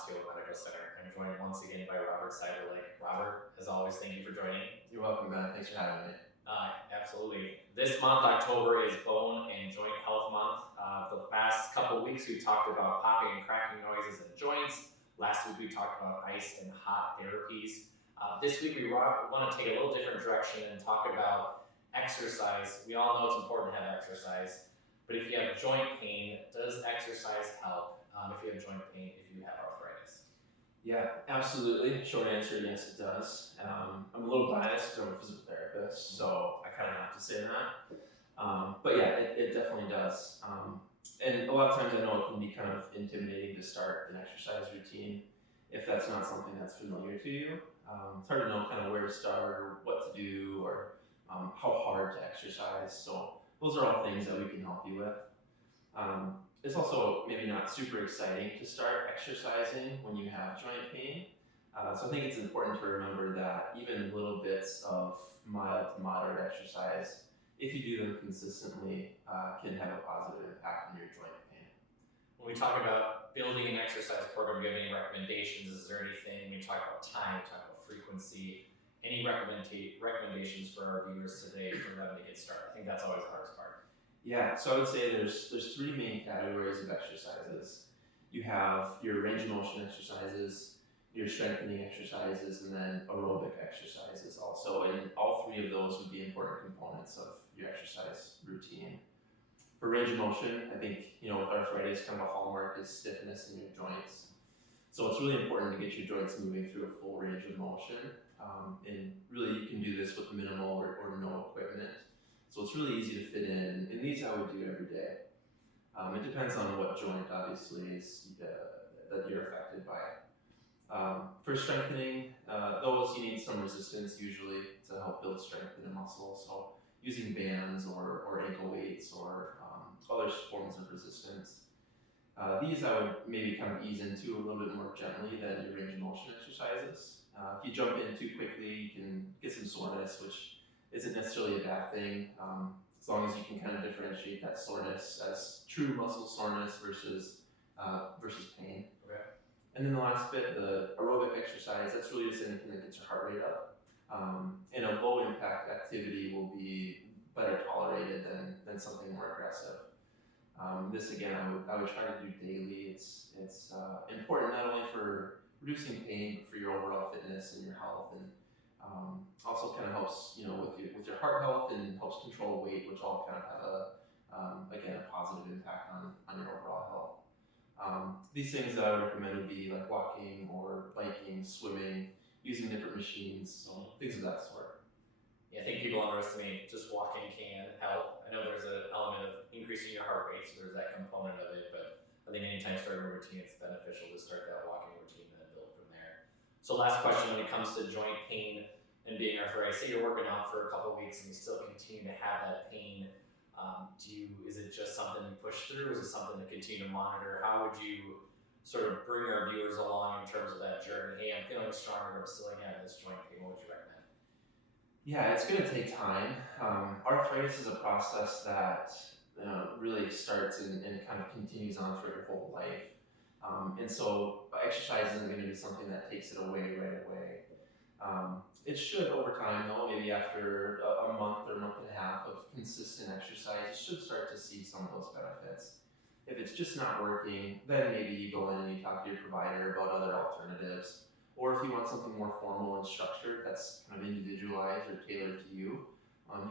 Osceola Medical Center. I'm joined once again by Robert Seiberlich. Robert, as always, thank you for joining. You're welcome, man. Thanks for having me. Absolutely. This month, October, is Bone and Joint Health Month. The past couple of weeks, we talked about popping and cracking noises in joints. Last week, we talked about ice and hot therapies. This week, we want to take a little different direction and talk about exercise. We all know it's important to have exercise, but if you have joint pain, does exercise help? If you have joint pain, if you have arthritis? Yeah, absolutely. Short answer, yes, it does. I'm a little biased because I'm a physical therapist, so I kind of have to say that. But yeah, it definitely does. And a lot of times I know it can be kind of intimidating to start an exercise routine if that's not something that's familiar to you. It's hard to know kind of where to start or what to do or how hard to exercise. So those are all things that we can help you with. It's also maybe not super exciting to start exercising when you have joint pain. So I think it's important to remember that even little bits of mild to moderate exercise, if you do them consistently, can have a positive impact on your joint pain. When we talk about building an exercise program, do you have any recommendations? Is there anything, we talk about time, we talk about frequency, any recommendations for our viewers today for them to get started? I think that's always the hardest part. Yeah, so I would say there's three main categories of exercises. You have your range of motion exercises, your strengthening exercises, and then aerobic exercises also. And all three of those would be important components of your exercise routine. For range of motion, I think, with arthritis, kind of a hallmark is stiffness in your joints. So it's really important to get your joints moving through a full range of motion. And really you can do this with minimal or no equipment. So it's really easy to fit in, and these I would do every day. It depends on what joint, obviously, is that you're affected by. For strengthening, those you need some resistance usually to help build strength in the muscle. So using bands or ankle weights or other forms of resistance. These I would maybe kind of ease into a little bit more gently than your range of motion exercises. If you jump in too quickly, you can get some soreness, which isn't necessarily a bad thing, as long as you can kind of differentiate that soreness as true muscle soreness versus pain. Okay. And then the last bit, the aerobic exercise, that's really just anything that gets your heart rate up. And a low impact activity will be better tolerated than something more aggressive. This again, I would try to do daily. It's important not only for reducing pain, but for your overall fitness and your health, and also kind of helps, with your heart health and helps control weight, which all kind of have a positive impact on your overall health. These things that I would recommend would be like walking or biking, swimming, using different machines, so things of that sort. Yeah, I think people underestimate just walking can help. I know there's an element of increasing your heart rate, so there's that component of it, but I think anytime starting a routine, it's beneficial to start that walking routine and then build from there. So last question when it comes to joint pain and being arthritis, say you're working out for a couple of weeks and you still continue to have that pain, is it just something you push through? Is it something to continue to monitor? How would you sort of bring our viewers along in terms of that journey? Hey, I'm feeling stronger, but I'm still having this joint pain. What would you recommend? Yeah, it's going to take time. Arthritis is a process that really starts and kind of continues on for your whole life. And so exercise isn't going to be something that takes it away right away. It should, over time though, maybe after a month or a month and a half of consistent exercise, you should start to see some of those benefits. If it's just not working, then maybe you go in and you talk to your provider about other alternatives. Or if you want something more formal and structured that's kind of individualized or tailored to you,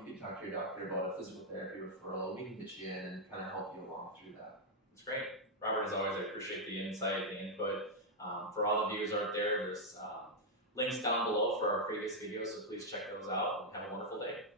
you can talk to your doctor about a physical therapy referral. We can get you in and kind of help you along through that. That's great. Robert, as always, I appreciate the insight, the input. For all the viewers out there, there's links down below for our previous videos, so please check those out and have a wonderful day.